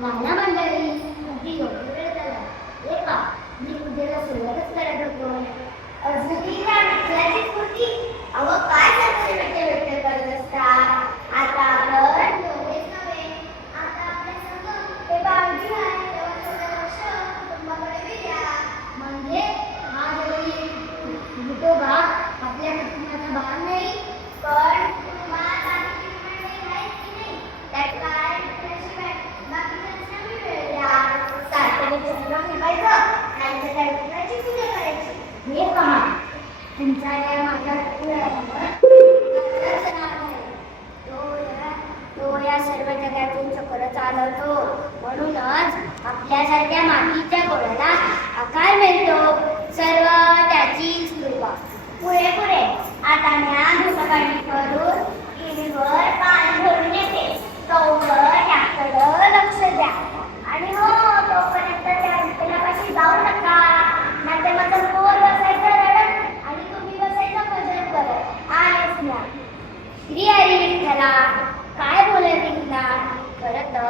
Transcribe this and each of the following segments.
नाना मंडळी अगदी योग्य वेळ झाला. हे पा मी पूजेला सुरुवातच करत होतो. अजूनही त्या विठ्ठलाची स्फूर्ती अहो काय सारखे विठ्ठल विठ्ठल करत असता. आता आपण एवढेच नव्हे, आता आपल्या संग हे बाळगी आहे तेव्हा थोडं लक्ष कुटुंबाकडे वेद्या. म्हणजे हा जरी विठोबा आपल्या कुटुंबाचा भाग नाही, पण कुटुंबात आणखी मंडळी आहेत की नाही त्यात काय विठ्ठलाशिवाय बाकीच्यांना मी वेळ द्या. सारखं चंद्र फिरवायचं आणि त्या विठ्ठलाची पूजा करायची. हे पहा तुमच्या या माझ्या तो या सर्व जगातून चक्र चालवतो. म्हणूनच आपल्यासारख्या मातीच्या गोळ्याला आकार मिळतो. सर्व त्याचीच कृपा. पुढे पुढे आता म्या धुसकाळी करून टीव्हीवर पाणी भरून येते. तोवर त्याकडं लक्ष द्या. आणि हो तोपर्यंत त्या विठ्ठलापाशी जाऊ नका. नाहीतर माझं पोर बसायचं रडत आणि तुम्ही बसायचं भजन करत. आहेच ना श्री हरी विठ्ठला काय बोलायला निघणार. खरं तर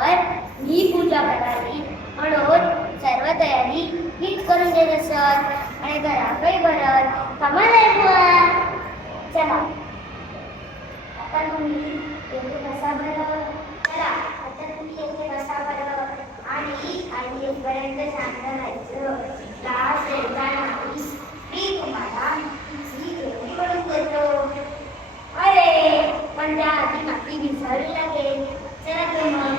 मी पूजा करावी म्हणून सर्व तयारी हीच करून देत असत आणि घराकडे भरत कमाल आहे बुवा. चला आता तुम्ही येथे बसा बरं. चला आता तुम्ही येथे बसा बरं. आणि येथपर्यंत शांत राहायचं. लास्ट येताना मी तुम्हाला ही जेवण करून देतो. अरे पण त्या आधी माती भिजावी लागेल. चला ते मग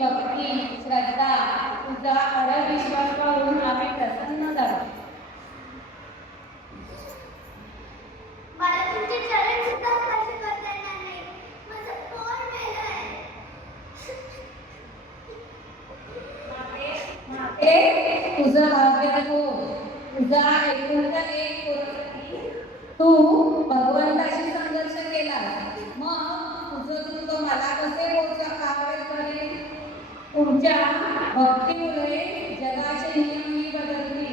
भक्ती श्रद्धा तुझा अडग विश्वास पाहून आम्ही प्रसन्न झालो. मला तुमचे चरण सुद्धा स्पर्श करता येणार नाही. माझं पोट मेलंय. माते तुझं भाग्य हो. तुझा एकुलता एक पोरगी. तू भगवंताशी संघर्ष केला. मग तुझं दुःख मला कसे पोचावे करेल. तुमच्या भक्तीमुळे जगाचे नियमही बदलतील.